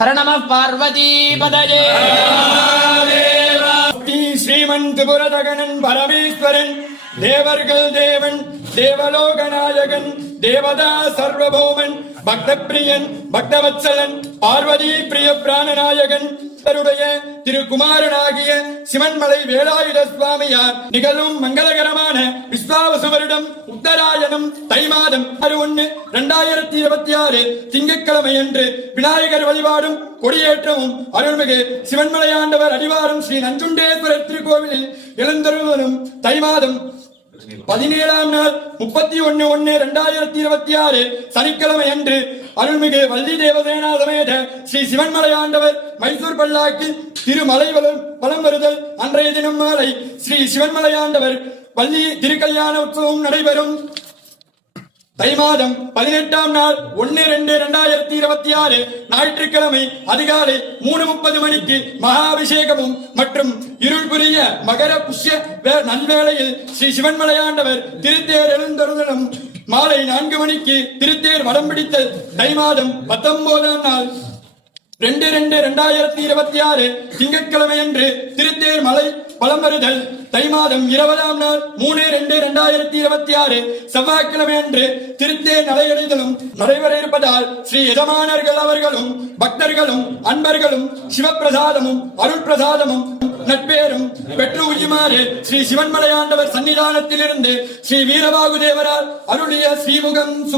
हर नमः पार्वती पदये श्रीमन् त्रिपुरदगणन् परमेश्वरन् देवर्गल देवन देवलोकनायकन देवदा सर्वभौमन भक्तप्रियन भक्तवत्सलन பார்வதி பிரிய பிராணநாயகன் தருடைய திருக்குமாரனாகிய சிவன்மலை வேலாயுத சுவாமியார் நிகழும் மங்களகரமான விஸ்வாவசு வருடம் உத்தராயணம் தை மாதம் 1/1/2026 திங்கட்கிழமை அன்று விநாயகர் வழிபாடும் கொடியேற்றமும் அருள்மிகு சிவன்மலையாண்டவர் அடிவாரம் ஸ்ரீ நஞ்சுண்டேஸ்வரர் திருக்கோவிலில் எழுந்தருளும் தை மாதம் 17ஆம் நாள் 31/1/2026 சனிக்கிழமை அன்று அருள்மிகு வள்ளி தேவசேனா சமேத ஸ்ரீ சிவன்மலையாண்டவர் மைசூர் பல்லாக்கு திருமலை வலம் வருதல் அன்றைய தினம் மாலை ஸ்ரீ சிவன்மலையாண்டவர் வள்ளி திருக்கல்யாண உற்சவம் நடைபெறும். தை மாதம் 18ஆம் நாள் 1/2/2026 ஞாயிற்றுக்கிழமை அதிகாலை 3:30 மணிக்கு மகாபிஷேகமும் மற்றும் இருள் புரிய மகர புஷ்ய நன்வேளையில் ஸ்ரீ சிவன்மலையாண்டவர் திருத்தேர் எழுந்தருளும் மாலை 4 மணிக்கு திருத்தேர் வடம் பிடித்தல். தை மாதம் 19ஆம் நாள் 2/2/2026 திங்கட்கிழமை அன்று திருத்தேர் மலை வலம் வருதல். தை மாதம் 20ஆம் நாள் 3/2/2026 செவ்வாய்க்கிழமை அன்று திருத்தேர் நடையடைதலும் நடைபெற இருப்பதால் ஸ்ரீ எஜமானர்கள் அவர்களும் பக்தர்களும் அன்பர்களும் சிவப்பிரசாதமும் அருள் பிரசாதமும் நட்பேரும் பெற்று உய்யுமாறு ஸ்ரீ சிவன்மலையாண்டவர் சன்னிதானத்திலிருந்து ஸ்ரீ வீரபாகு தேவரால் அருளிய ஸ்ரீமுகம் சுப